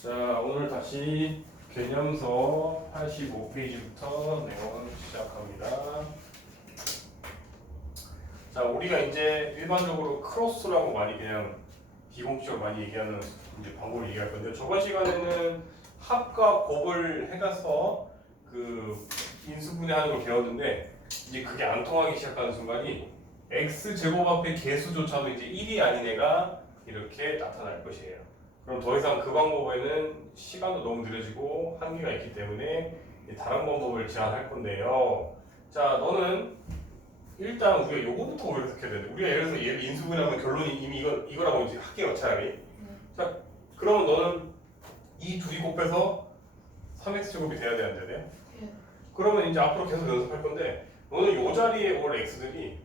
자, 오늘 다시 개념서 85페이지부터 내용을 시작합니다. 자, 우리가 이제 일반적으로 크로스라고 많이 그냥 비공식적으로 많이 얘기하는 이제 방법을 얘기할 건데, 저번 시간에는 합과 곱을 해가서 그 인수분해하는 걸 배웠는데, 이제 그게 안 통하기 시작하는 순간이 x 제곱 앞에 개수조차도 이제 1이 아닌 애가 이렇게 나타날 것이에요. 그럼 더 이상 그 방법에는 시간도 너무 느려지고 한계가 있기 때문에 다른 방법을 제안할 건데요. 자, 너는 일단 우리가 요거부터 오히려 해석해야 되는데, 우리가 예를 들어서 얘를 인수분해하면 결론이 이미 이거라고 이제 할게요, 차라리. 자, 그러면 너는 이 둘이 곱해서 3x제곱이 돼야 돼, 안 돼야 돼? 그러면 이제 앞으로 계속 연습할 건데, 너는 요 자리에 올 x들이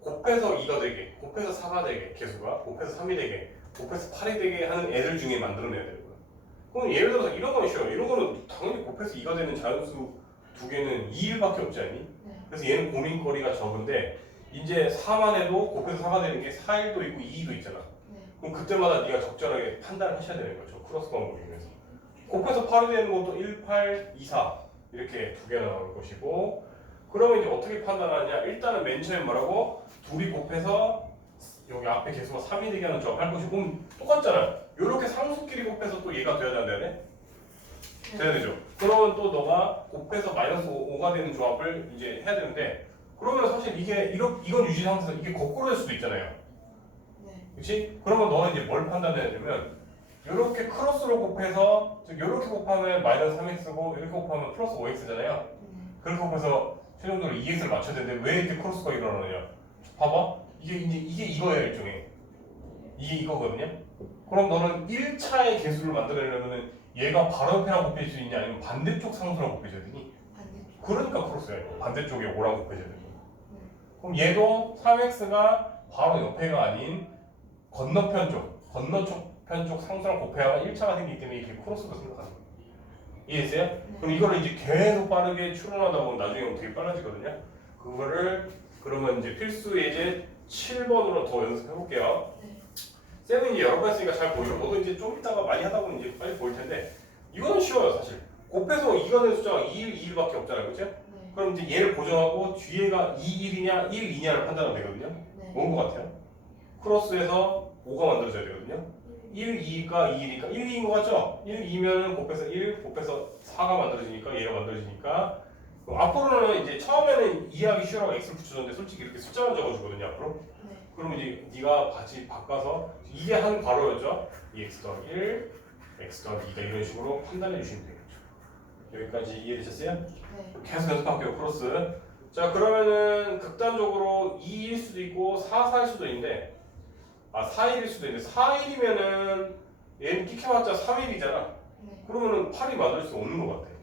곱해서 2가 되게, 곱해서 4가 되게, 개수가 곱해서 3이 되게, 곱해서 8이 되게 하는 애들 중에 만들어내야 되는 거야. 그럼 예를 들어서 이런 거는 쉬워요. 이런 거는 당연히 곱해서 2가 되는 자연수 두 개는 2일밖에 없지 않니? 그래서 얘는 고민거리가 적은데, 이제 4만 해도 곱해서 4가 되는 게 4일도 있고 2도 있잖아. 그럼 그때마다 네가 적절하게 판단을 하셔야 되는 거죠. 크로스 방법을 이용해서. 곱해서 8이 되는 것도 1, 8, 2, 4 이렇게 두 개가 나올 것이고, 그러면 이제 어떻게 판단하냐? 일단은 맨 처음에 뭐라고? 둘이 곱해서 여기 앞에 개수가 3이 되게 하는 조합 할 것이고, 그럼 똑같잖아. 이렇게 상수끼리 곱해서 또 얘가 돼야 되는데, 돼야 되죠. 그러면 또 너가 곱해서 마이너스 5가 되는 조합을 이제 해야 되는데, 그러면 사실 이건 유지 상태에서 이게 거꾸로 될 수도 있잖아요. 그렇지? 그러면 너는 이제 뭘 판단해야 되냐면, 이렇게 크로스로 곱해서, 즉 이렇게 곱하면 마이너스 3x고 이렇게 곱하면 플러스 5x잖아요. 그렇게 곱해서 최종적으로 2x를 맞춰야 되는데 왜 이렇게 크로스가 일어나느냐? 봐봐. 이게 이거예요, 일종의. 이게 이거거든요. 그럼 너는 1차의 개수를 만들어내려면 얘가 바로 옆에랑 곱해질 수 있냐, 아니면 반대쪽 상수랑 곱해져야 되니? 반대쪽. 그러니까 크로스야. 이거. 반대쪽에 5랑 곱해져야 되는 거야. 그럼 얘도 3x가 바로 옆에가 아닌 건너편 쪽 상수랑 곱해야만 1차가 생기기 때문에 이렇게 크로스로 생각하는 거예요. 이해했어요? 그럼 이거를 이제 계속 빠르게 추론하다 보면 나중에 되게 빨라지거든요. 그거를 그러면 이제 필수 예제 7번으로 더 연습해 볼게요. 쌤은 이제 여러 번 했으니까 잘 보이고, 너도 이제 좀 이따가 많이 하다 보면 이제 빨리 보일 텐데, 이거는 쉬워요, 사실. 곱해서 2가 되는 숫자가 2일, 2일밖에 없잖아요, 그치? 그럼 이제 얘를 고정하고 뒤에가 2, 1이냐, 1, 2냐를 판단하면 되거든요. 뭔 것 같아요? 크로스에서 5가 만들어져야 되거든요. 1, 2가 2이니까 1, 2인 것 같죠? 1, 2면 곱해서 1, 곱해서 4가 만들어지니까 얘가 만들어지니까, 그럼 앞으로는 이제 처음에는 이해하기 쉬우라고 x를 붙여줬는데 솔직히 이렇게 숫자만 적어주거든요, 앞으로. 그러면 이제 네가 같이 바꿔서 이게 한 괄호였죠? 이 x 더하기 1, x 더하기 2가 이런 식으로 판단해 주시면 되겠죠. 여기까지 이해되셨어요? 계속 연습할게요, 크로스. 자, 그러면은 극단적으로 2일 수도 있고 4, 4일 수도 있는데, 4일일 수도 있는데, 4일이면은 얘는 끼켜봤자 3일이잖아. 그러면은 8이 만들 수 없는 것 같아.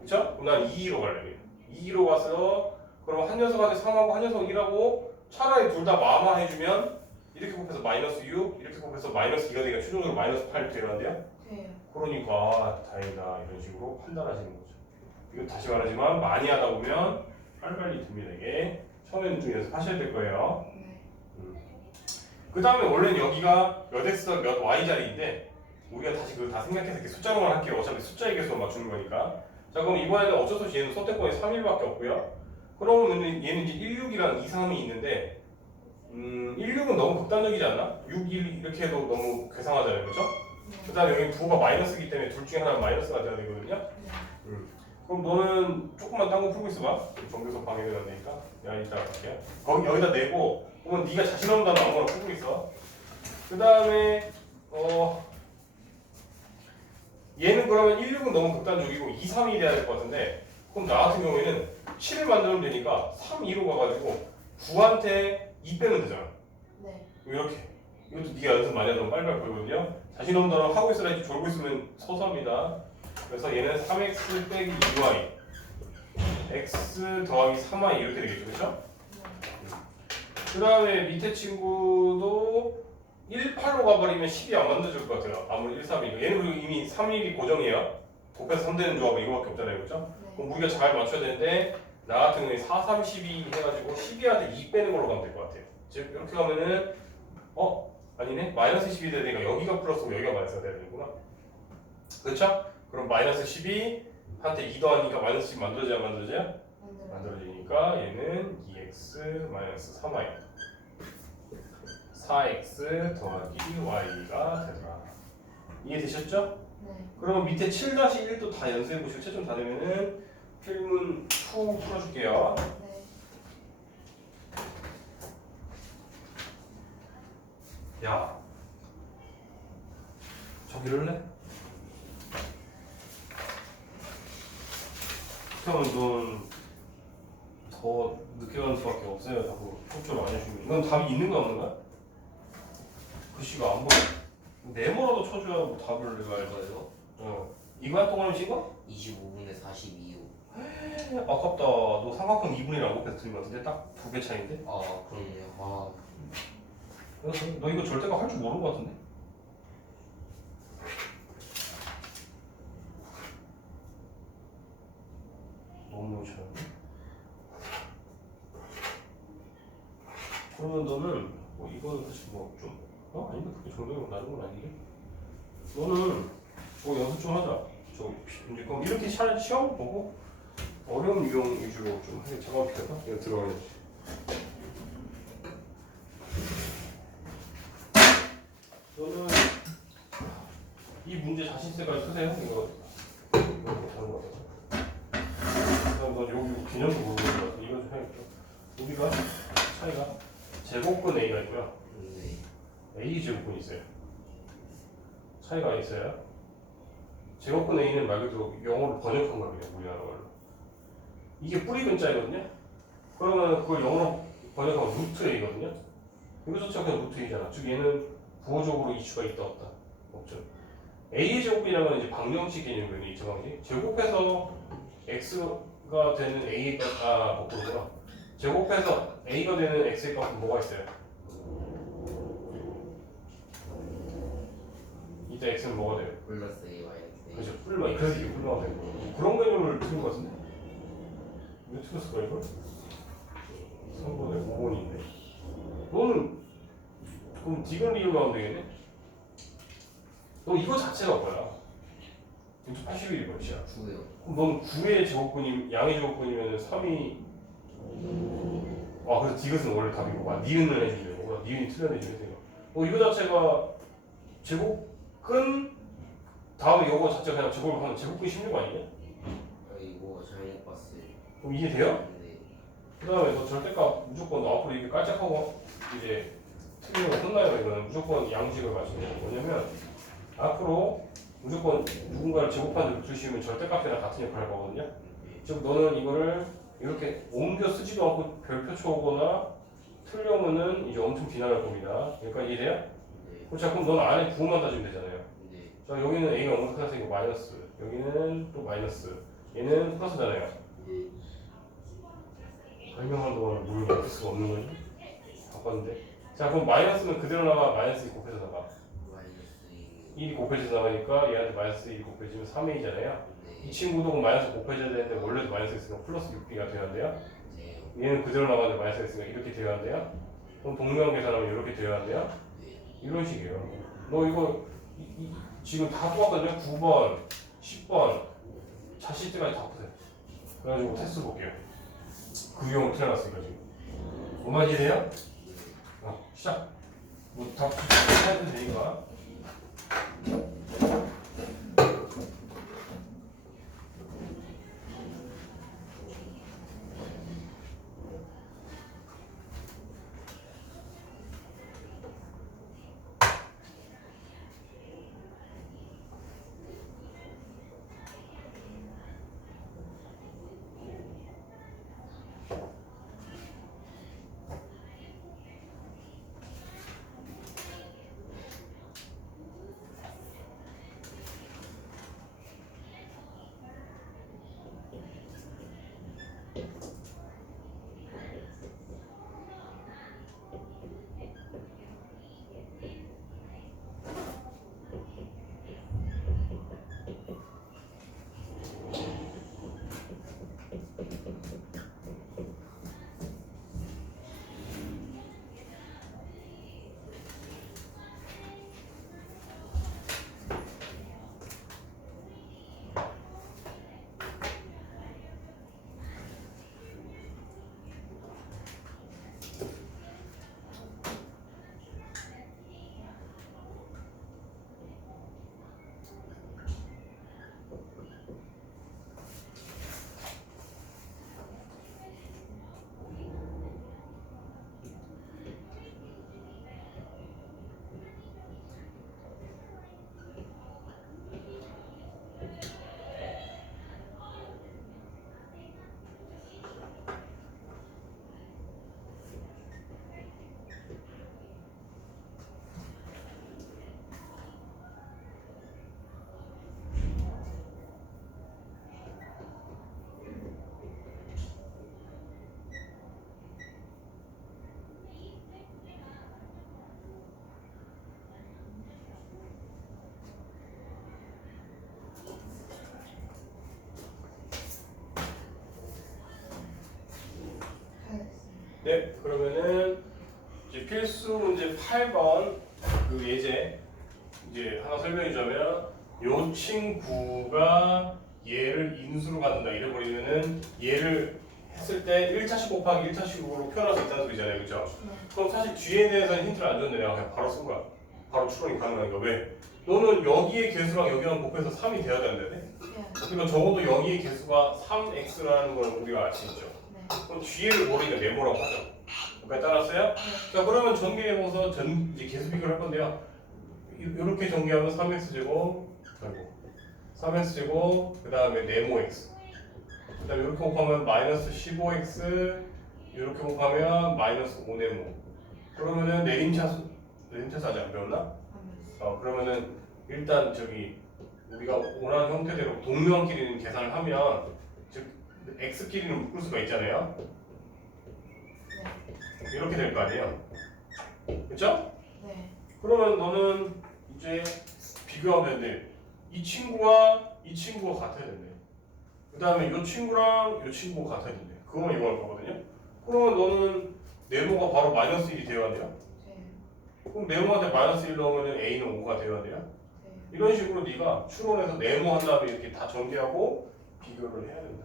그쵸? 그럼 난 2로 갈래. 2로 가서, 그럼 한 녀석한테 3하고 한 녀석 1하고, 차라리 둘 다 마마 해주면, 이렇게 곱해서 마이너스 6, 이렇게 곱해서 마이너스 2가 되니까 최종적으로 마이너스 8 되는데요? 그러니까 다행이다, 이런 식으로 판단하시는 거죠. 이거 다시 말하지만 많이 하다 보면 빨리빨리 됩니다. 이게 처음에는 좀 연습하셔야 될 거예요. 그 다음에 원래는 여기가 몇 x와 몇 y 자리인데, 우리가 다시 그거 다 생각해서 이렇게 숫자로만 할게요. 어차피 숫자의 개수만 맞추는 거니까. 자, 그럼 이번에는 어쩔 수 없이 얘는 선택권이 3일밖에 없고요. 그러면 얘는 이제 16이랑 2, 3이 있는데, 16은 너무 극단적이지 않나? 6, 1 이렇게 해도 너무 괴상하잖아요, 그렇죠? 그 다음에 여기 부호가 마이너스이기 때문에 둘 중에 하나는 마이너스가 돼야 되거든요. 그럼 너는 조금만 딴 거 풀고 있어봐. 정교석 방해가 안 되니까. 내가 이따가 갈게요. 거기 여기다 내고, 그러면 네가 자신 없는 단어 아무거나 풀고 있어. 그 다음에 얘는 그러면 1, 6은 너무 극단적이고 2, 3이 돼야 될 것 같은데, 그럼 나 같은 경우에는 7을 만들면 되니까 3, 2로 가가지고 9한테 2 빼면 되잖아. 이렇게. 이것도 네가 연습 많이 하면 빨리빨리 보이거든요. 자신 없는 단어 하고 있으라 했지 졸고 있으면 서서합니다. 그래서 얘는 3x 빼기 2y x 더하기 3y 이렇게 되겠죠, 그렇죠? 그 다음에 밑에 친구도 1, 8로 가버리면 10이 안 만들어질 것 같아요. 아무리 1, 3이니까. 얘는 그리고 이미 3일이 고정이에요. 곱해서 3 되는 조합은 이거밖에 없잖아요, 그렇죠? 그럼 우리가 잘 맞춰야 되는데, 나 같은 경우에 4, 3, 12 해가지고 12한테 2 빼는 걸로 가면 될 것 같아요. 즉 이렇게 가면은 아니네? 마이너스 12 돼야 되니까 여기가 플러스고 여기가 마이너스가 돼야 되는구나. 그렇죠? 그럼 마이너스 10이 한테 2 더하니까 마이너스 10 만들어져야 안 만들어져요? 만들어. 만들어지니까 얘는 2x 마이너스 3y 4x 더하기 y가 되더라. 이해되셨죠? 네. 그러면 밑에 7-1도 다 연습해보시고 채점 다 되면은 필문 2 풀어줄게요. 네. 야 저기를 해? 그러면 넌 더 늦게 가는 수밖에 없어요. 자꾸 속초를 많이 해주면 넌 답이 있는 거야 없는 거야? 글씨가 안 보여. 네모라도 쳐줘야 뭐 답을 내가 알잖아요. 이거야 동그라미 친 거? 25분에 42호. 아깝다. 너 삼각형 2분의 1 곱해서 틀린 거 같은데 딱 2개 차이인데? 아 그럼요. 아 너 이거 절대가 할 줄 모르는 거 같은데? 너무 차이인데? 그러면 너는 뭐 이거는 사실 뭐좀 아닌데 그게 정답이 나는 건 아니게? 너는 뭐 연습 좀 하자. 이제 그럼 이렇게 차라리 시험 보고 어려운 유형 위주로 좀 해. 잠깐 기다려. 이거 들어가야지. 너는 이 문제 자신 있을까지 쓰세요? 이거 못하는 거 같아. 그다음 너 여기 개념도 모르는 거 같아. 이거 좀 해야겠다. 여기가 차이가 제곱근 A가 있고요. 네. A 제곱근이 있어요. 차이가 있어요. 제곱근 A는 말 그대로 영어로 번역한 거예요. 그냥 우리나라 말로. 이게 뿌리 근자이거든요. 그러면 그걸 영어로 번역하면 루트 A거든요. 이거 자체가 그냥 루트 A잖아. 즉 얘는 부호적으로 이슈가 있다 없다. 없죠. A의 제곱이라는 건 이제 방정식 개념이거든요. 이 방식. 제곱해서 X가 되는 A가 거꾸로구나. 제곱해서 A가 되는 X의 값은 뭐가 있어요? 이때 X는 뭐가 돼요? 플러스 A 마이너스 A. 그죠? 뿔만 그래서 이게 뿔만 되는 거. 그런 개념을 틀린 것 같은데? 왜 틀렸을 거야 이걸? 3번에 5번이 있네. 너는 그럼 디귿 리을로 하면 되겠네? 너 이거 자체가 뭐야? 이거 81이 몇이야? 9요. 그럼 넌 9의 제곱근이 양의 제곱근이면 3이 그래서 디귿은 원래 답이고 니은을 해주면 거구나. 니은이 틀려내주면 되니까 이거 자체가 제곱근 다음에 이거 자체가 그냥 제곱을 하면 제곱근 16 아니냐? 이거 잘못 봤어요. 그럼 이해 돼요? 네. 그 다음에 너 절대값 무조건 앞으로 이렇게 깔짝하고 이제 틀리면 혼나요. 이거는 무조건 양식을 가지고 뭐냐면 앞으로 무조건 누군가를 제곱하는 루트시우면 절대값이랑 같은 역할을 할 거거든요. 즉 너는 이거를 이렇게 옮겨 쓰지도 않고 별표 쳐오거나 틀려면은 이제 엄청 비난할 겁니다. 여기까지 이해돼요? 네. 자 그럼 넌 안에 부호만 따지면 되잖아요. 네. 자 여기는 A가 엄청나서 이거 마이너스, 여기는 또 마이너스, 얘는 플러스잖아요. 네. 설명한 동안 뭘 바꿀 수가 없는 거지? 바꿨는데. 자 그럼 마이너스는 그대로 나가, 마이너스 1 곱해서 나가. 마이너스 1이 곱해져서 나가니까 얘한테 마이너스 1이 곱해지면 3A잖아요. 이 네. 친구도 그럼 마이너스 곱해져야 되는데 원래도 마이너스 있으니까 플러스 6B가 돼야 돼요. 네. 얘는 그대로 나가는데 마이너스 있으니까 이렇게 돼야 돼요. 그럼 동량 계산하면 이렇게 돼야 돼요. 네. 이런 식이에요. 너 이거 지금 다 똑같거든요. 9번, 10번 자식들까지 다 푸세요. 그래가지고 테스트 볼게요. 그 유형을 틀어놨으니까 지금. 뭐만 이해돼요? 시작. 뭐답 해도 되니까. 네, 그러면은 이제 필수 문제 8번 그 예제 이제 하나 설명해 주자면 요 친구가 얘를 인수로 갖는다 이래 버리면은 얘를 했을 때 1차식 곱하기 1차식으로 표현할 수 있다는 소리잖아요, 그렇죠? 그럼 사실 뒤에 대해서는 힌트를 안 줬는데 내가 그냥 바로 쓴 거야. 바로 추론이 가능하니까 왜? 너는 여기의 개수랑 여기랑 곱해서 3이 돼야 된다네. 네. 그러니까 적어도 여기의 개수가 3x라는 걸 우리가 알 수 있죠. 네. 그럼 뒤에를 모르니까 네모라고 하죠. 여기까지 따랐어요? 자 그러면 전개해보서 이제 개수 비교를 할 건데요. 이렇게 전개하면 3x 제곱, 아이고 3x 제곱, 그 다음에 네모 x. 그 다음에 이렇게 곱하면 마이너스 15x, 이렇게 곱하면 마이너스 5네모. 그러면은 내림차수 아직 안 배웠나? 그러면은 일단 저기 우리가 원하는 형태대로 동류한끼리는 계산을 하면 즉 x끼리는 묶을 수가 있잖아요. 이렇게 될 거 아니에요. 그렇죠? 네. 그러면 너는 이제 비교하면 되는데 이 친구와 이 친구가 같아야 된대. 그 다음에 이 친구랑 이 친구가 같아야 된대. 그거만 이용할 거거든요. 그러면 너는 네모가 바로 마이너스 1이 되어야 돼요. 네. 그럼 네모한테 마이너스 1 넣으면 a는 5가 되어야 돼요. 네. 이런 식으로 네가 추론해서 네모 한 다음에 이렇게 다 전개하고 비교를 해야 된다.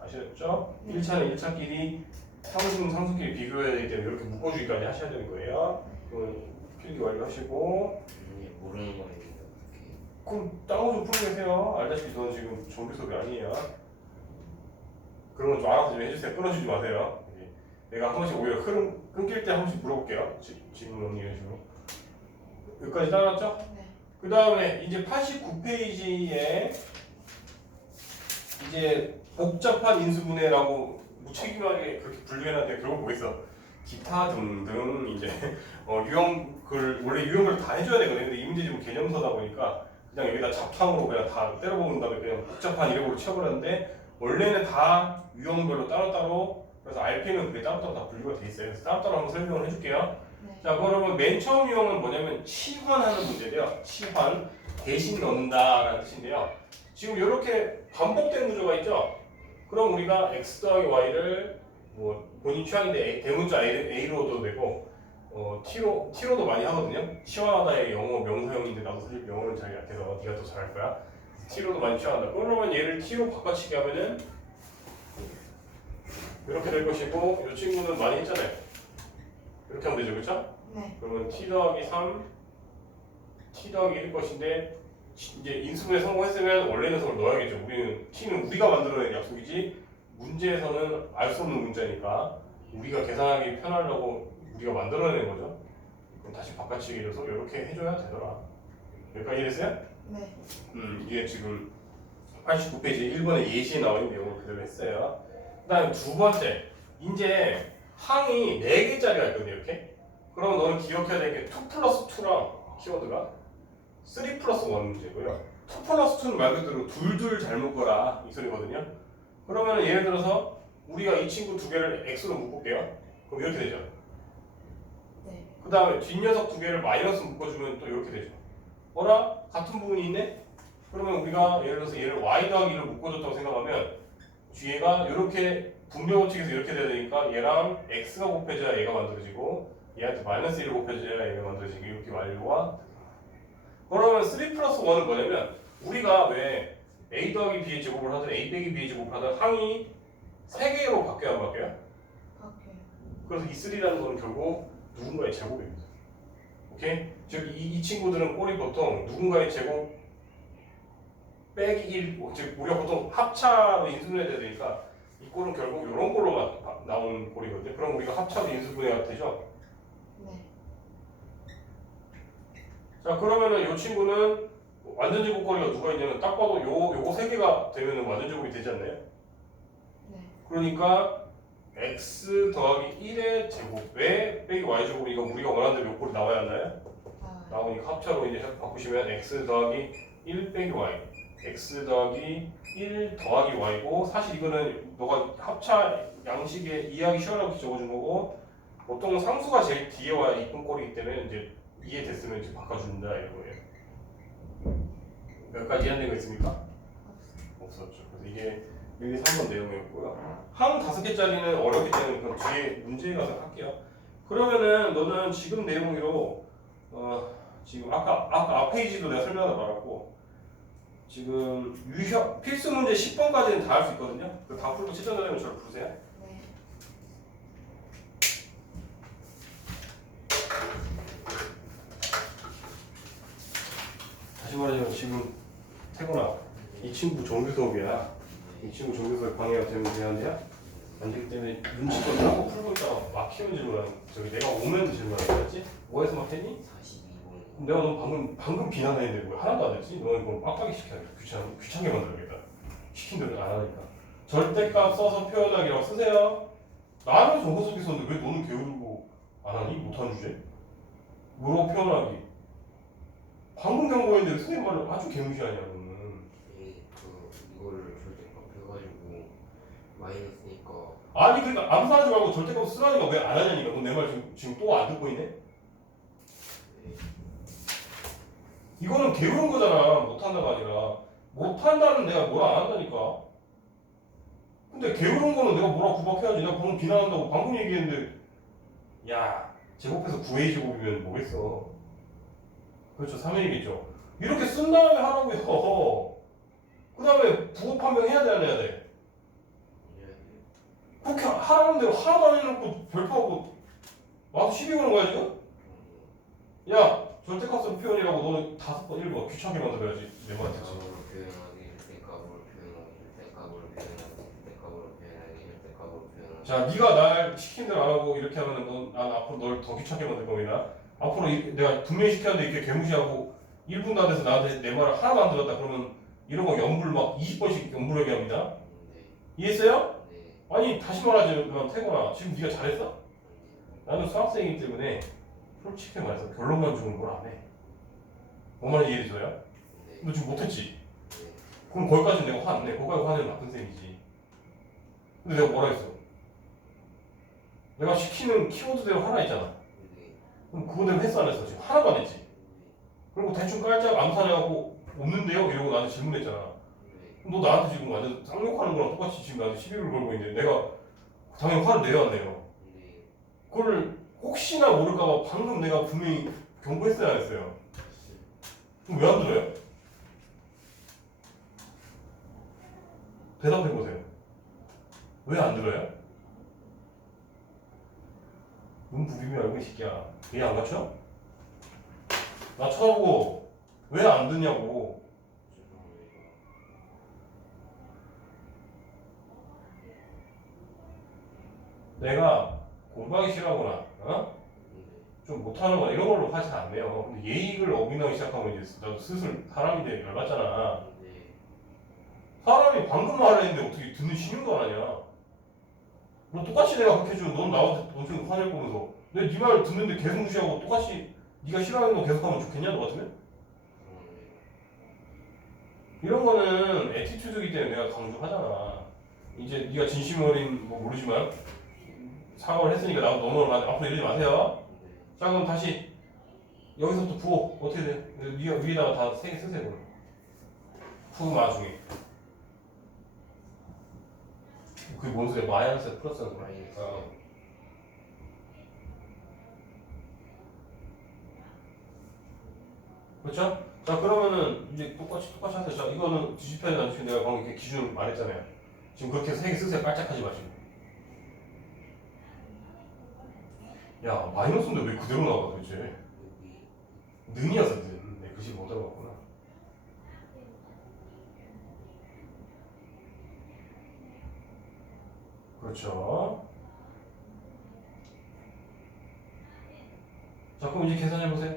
아시겠죠? 네. 1차는 1차끼리 상수끼리 비교해야 되기 때문에 이렇게 묶어주기까지 하셔야 되는 거예요. 그럼 필기 완료하시고 모르는 거 있는데 어떻게? 그럼 다운 좀 풀고 계세요. 알다시피 저는 지금 정규 수업이 아니에요. 그런 건 좀 알아서 좀 해주세요. 끊어주지 마세요. 내가 한 번씩 오히려 흐름 끊길 때 한 번씩 물어볼게요. 질문 언니 이런 식으로. 여기까지 따랐죠? 네. 그 다음에 이제 89페이지에 이제 복잡한 인수분해라고 무책임하게 그렇게 분류해놨는데 그런 거 뭐겠어? 기타 등등 이제 유형글 원래 유형글 다 해줘야 되거든요. 근데 이 문제 지금 개념서다 보니까 그냥 여기다 잡탕으로 그냥 다 때려박은 다음에 그냥 복잡한 이름으로 치워버렸는데 원래는 다 유형별로 따로따로 그래서 RP는 그게 따로따로 다 분류가 돼 있어요. 그래서 따로따로 한번 설명을 해줄게요. 네. 자 그러면 맨 처음 유형은 뭐냐면 치환하는 문제인데요. 치환 대신 넣는다라는 뜻인데요. 지금 이렇게 반복된 구조가 있죠. 그럼 우리가 x 더하기 y를 뭐 본인 취향인데 대문자 a로도 되고 t로도 많이 하거든요. 치환하다의 영어 명사형인데 나도 사실 영어는 잘 약해서 네가 더 잘할 거야. t로도 많이 취환한다. 그러면 얘를 t로 바꿔치기 하면은 이렇게 될 것이고 이 친구는 많이 했잖아요. 이렇게 하면 되죠, 그렇죠? 네. 그러면 t 더하기 3, t 더하기 1일 것인데 이제 인수분해 성공했으면 원래 녀석을 넣어야겠죠. 우리는 t는 우리가 만들어낸 약속이지 문제에서는 알 수 없는 문자니까 우리가 계산하기 편하려고 우리가 만들어낸 거죠. 그럼 다시 바꿔치기 해줘서 이렇게 해줘야 되더라. 여기까지 이해됐어요? 네. 이게 지금 89페이지 1번에 예시에 나와 있는 내용을 그대로 했어요. 그 다음에 두 번째 이제 항이 4개짜리가 있거든요. 이렇게 그럼 너는 기억해야 될 게 2 플러스 2랑 키워드가 3 플러스 1 문제고요. 2 플러스 2는 말 그대로 둘둘 잘 묶어라 이 소리거든요. 그러면 예를 들어서 우리가 이 친구 두 개를 x로 묶을게요. 그럼 이렇게 되죠. 네. 그 다음에 뒷녀석 두 개를 마이너스 묶어주면 또 이렇게 되죠. 어라? 같은 부분이 있네? 그러면 우리가 예를 들어서 얘를 y 더하기 1로 묶어줬다고 생각하면 뒤에가 이렇게 분배 법칙에서 이렇게 돼야 되니까 얘랑 x가 곱해져야 얘가 만들어지고 얘한테 마이너스 1을 곱해줘야 얘가 만들어지고 이렇게 완료가 그러면 3 플러스 1은 뭐냐면 우리가 왜 a 더하기 b의 제곱을 하든 a 빼기 b의 제곱을 하든 항이 3개로 바뀌어야 안 바뀌어요? 바뀌어요. 그래서 이 3라는 거는 결국 누군가의 제곱입니다. 오케이? 즉 이 친구들은 꼴이 보통 누군가의 제곱 빼기 1, 즉 우리가 보통 합차로 인수분해돼야 되니까 이 꼴은 결국 이런 꼴로만 나오는 꼴이거든요. 그럼 우리가 합차로 인수분해가 되죠? 네. 자 그러면은 이 친구는 완전 제곱거리가 누가 있냐면 딱 봐도 요거 3개가 되면은 완전 제곱이 되지 않나요? 네. 그러니까 x 더하기 1의 제곱 왜 빼기 y 제곱 이거 우리가 원하는 대로 요 꼴이 나와야 하나요? 나오니까 합차로 이제 바꾸시면 x 더하기 1 빼기 y x 더하기 1 더하기 y고 사실 이거는 너가 합차 양식에 이해하기 쉬우라고 적어준 거고 보통 상수가 제일 뒤에 와야 이쁜 꼴이기 때문에 이제 이해됐으면 이제 바꿔준다 이런 거예요. 몇 가지 이해된 거 있습니까? 없었죠. 그래서 이게 여기 3번 내용이었고요. 한 5개짜리는 어렵기 때문에 그건 뒤에 문제에 가서 할게요. 그러면은 너는 지금 내용으로 지금 아까 앞 페이지도 내가 설명을 말았고 지금 유형 필수 문제 10번까지는 다 할 수 있거든요. 다 풀고 채점되면 저를 부르세요. 네. 다시 말하자면 지금 태곤아 이 친구 정규 수업이야. 이 친구 정규 수업 방해가 되면 대안이야. 안 되기 때문에 눈치껏 하고 풀고 있다가 막히는 질문은 저기 내가 오면 질문하겠지? 뭐해서 막혔니? 42번. 내가 너 방금 비난했는데 왜 하나도 안 했지? 너 이거 빡빡이 시켜야 돼. 귀찮게 만들겠다. 시킨 대로 안 하니까. 절대값 써서 표현하기라고 쓰세요. 나는 정보 속에 썼는데 왜 너는 게으르고 안 하니? 못한 주제? 물어 표현하기. 방금 경고했는데 왜 선생님 말을 아주 개무시하냐 너는. 이거를 절대값 해가지고 마이너스니까. 아니 그러니까 암산하지 말고 절대값 쓰라니까 왜 안 하냐니까. 너 내 말 지금 또 안 듣고 있네? 이거는 게으른 거잖아. 못한다가 아니라 못한다는 내가 뭐라 안 한다니까. 근데 게으른 거는 내가 뭐라 구박해야지. 내가 방금 비난한다고 방금 얘기했는데 야 제곱해서 9a 제곱이면 뭐겠어. 그렇죠. 3a겠죠. 이렇게 쓴 다음에 하라고요. 그 다음에 부호 판명해야 돼 안 해야 돼? 그렇게 하라는 대로 하나도 안 해놓고 별표하고 나도 시비 거는 거야 지금? 야 절대값으로 표현이라고 너는 5번 1번 귀찮게 만들어야지 내 말을 듣지. 대값으로 표현하기, 절대값으로 표현하기, 절대값으로 표현하기, 절대값으로 표현하기, 절대값으로 표현하기. 자, 네가 날 시킨 대로 안 하고 이렇게 하면은 난 앞으로 널 더 귀찮게 만들 겁니다. 앞으로 내가 분명히 시켰는데 이렇게 개무시하고 1분도 안 돼서 나한테 내 말을 하나도 안 들었다 그러면 이런 거 연불 막 20번씩 연불하게 합니다. 이해했어요? 네. 아니 다시 말하자면 태곤아 지금 네가 잘했어? 나는 수학생이기 때문에 솔직히 말해서 결론만 주는 걸 안 해. 뭔 말인지 이해돼서요? 네. 너 지금 못했지? 네. 그럼 거기까지 내가 화안 내. 거기까지 화내면 나쁜 셈이지. 근데 내가 뭐라 했어? 내가 시키는 키워드대로 하나 있잖아. 네. 그럼 그거대로 했어 안 했어? 지금 하나도 안 했지. 그리고 대충 깔짝 암산해갖고 없는데요? 이러고 나한테 질문했잖아. 네. 그럼 너 나한테 지금 완전 쌍욕하는 거랑 똑같이 지금 나한테 시비를 걸고 있는데 내가 당연히 화를 내야네요. 네. 그걸 혹시나 모를까봐 방금 내가 분명히 경고했어야 안 했어요. 그럼 왜 안 들어요? 대답해보세요. 왜 안 들어요? 눈 부비면 알고 이 새끼야. 이해 안 갖춰? 나 쳐다보고 왜 안 듣냐고. 죄송합니다. 내가 공부하기 싫어하거나 네. 좀 못하는 거나 이런 걸로 화잘 안 내요. 근데 예의를 어기나기 시작하면 이제 나도 슬슬 사람이 돼 열받잖아. 네. 사람이 방금 말했는데 어떻게 듣는 신용도 안 하냐. 너 똑같이 내가 그렇게 해주면 넌 나한테 엄청 화낼 거면서 내 네 말 듣는데 계속 무시하고 똑같이 네가 싫어하는 거 계속하면 좋겠냐 너 같으면? 죄송합니다. 이런 거는 애티튜드이기 때문에 내가 강조하잖아. 이제 네가 진심 어린 뭐 모르지만 사과를 했으니까 나도 너무 앞으로 이러지 마세요. 네. 자 그럼 다시 여기서부터 부호 어떻게 돼? 위에다가 다 3개 쓰세요. 푸 마중에 그게 뭔 소리야? 마이너스 플러스는 뭐야? 마이너스. 그렇죠? 자 그러면은 이제 똑같이 하세요. 자 이거는 뒤집혀야 되는 지금 내가 방금 이렇게 기준을 말했잖아요. 지금 그렇게 해서 3개 쓰세요. 깔짝하지 마시고. 야 마이너스인데 왜 그대로 나와 도대체? 여기. 는이어서 는. 내 글씨 못 들어갔구나. 그렇죠. 자 그럼 이제 계산해 보세요.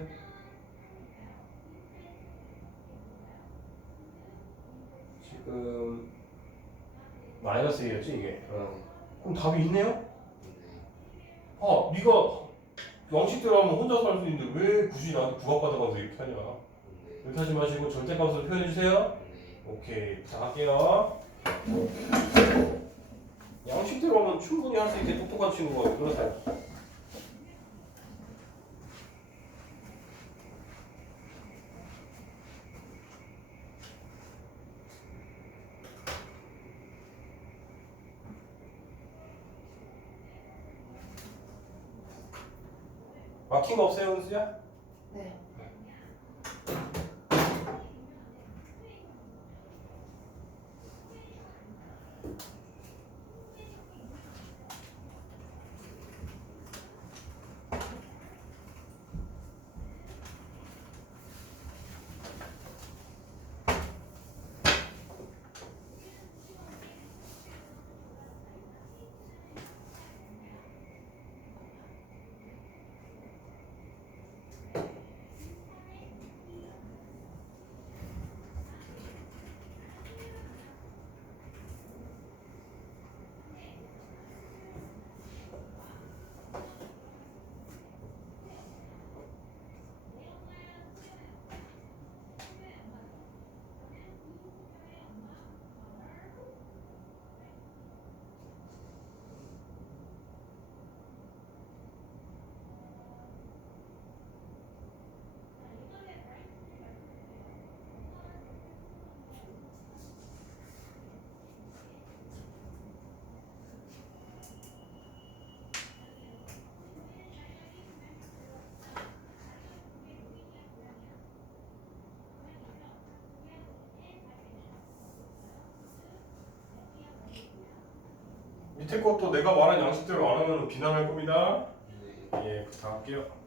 지금 마이너스 1이었지 이게. 그럼 답이 있네요? 네. 아 네가 양식대로 하면 혼자서 할 수 있는데 왜 굳이 나한테 구박받아가면서 이렇게 하냐. 네. 이렇게 하지 마시고 절대값으로 표현해 주세요. 네. 오케이 부탁할게요. 양식대로 하면 충분히 할 수 있게 똑똑한 친구가 그러세요. 막힌 거 없어요, 은수야? 네. 밑에 것도 내가 말한 양식대로 안 하면 비난할 겁니다. 네. 예, 부탁할게요.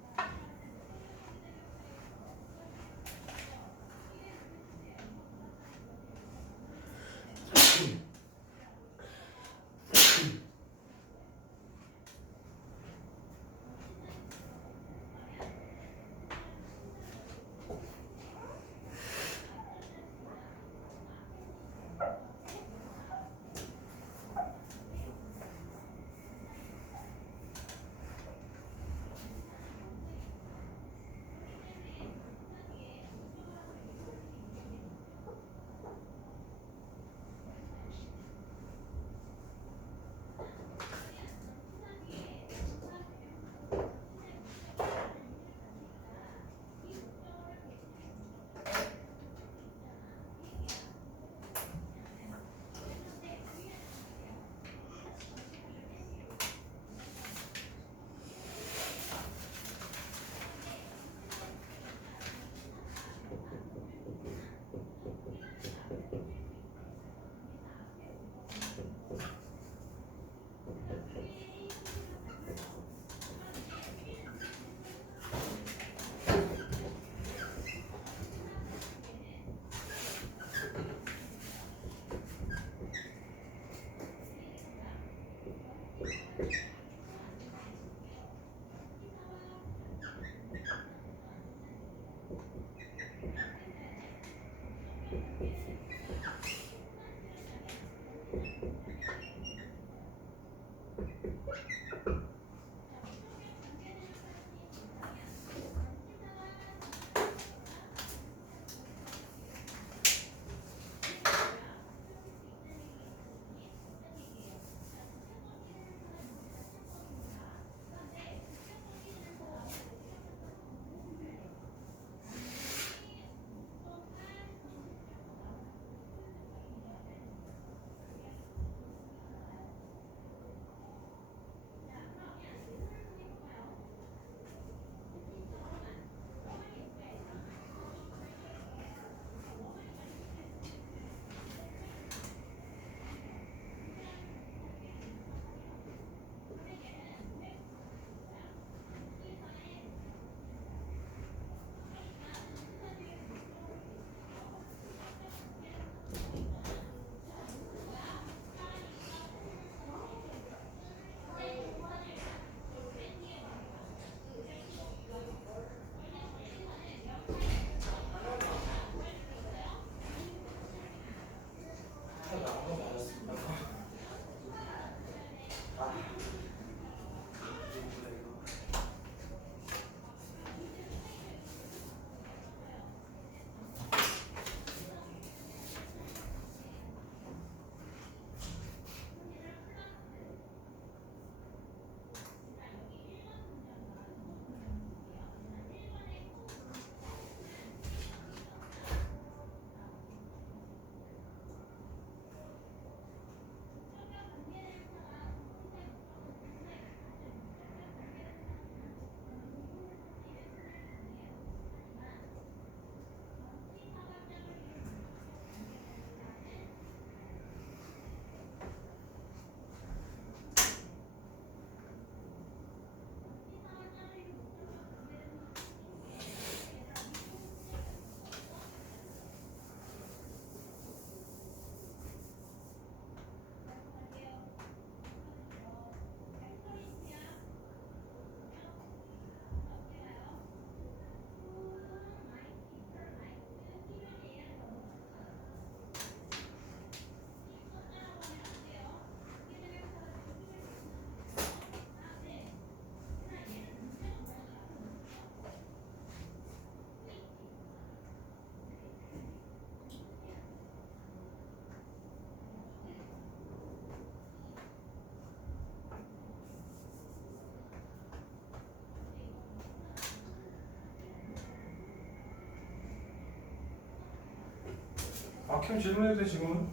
막히면 질문해도 돼 지금은.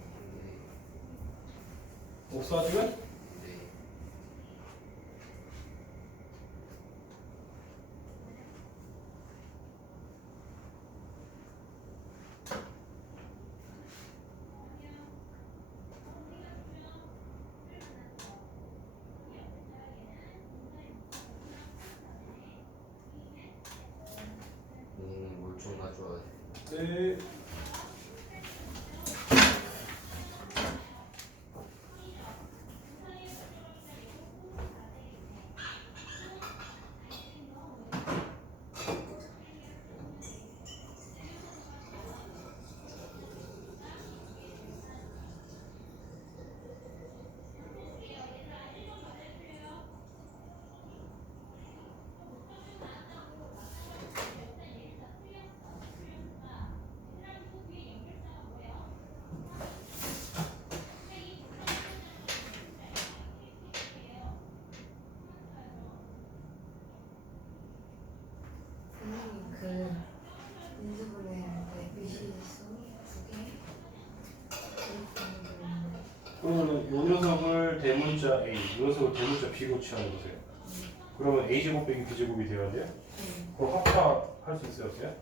네. 없어 아직은? 네. 선생님 물 좀 가져와. 네. 선생님 그 인수분해 할때 미시수 2개 그러면은 요 녀석을 대문자 A, 이 녀석을 대문자 B로 취하는 거세요. 그러면 A 제곱 빼기 B 제곱이 돼야 돼요? 네. 그럼 합차할 수 있어요, 어때요?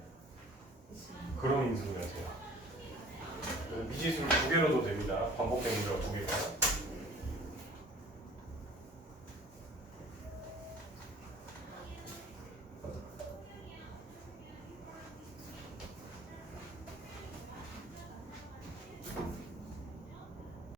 있습니다. 그런 인수분해 하세요. 미지수를 2개로도 됩니다. 반복된 문제가 2개가.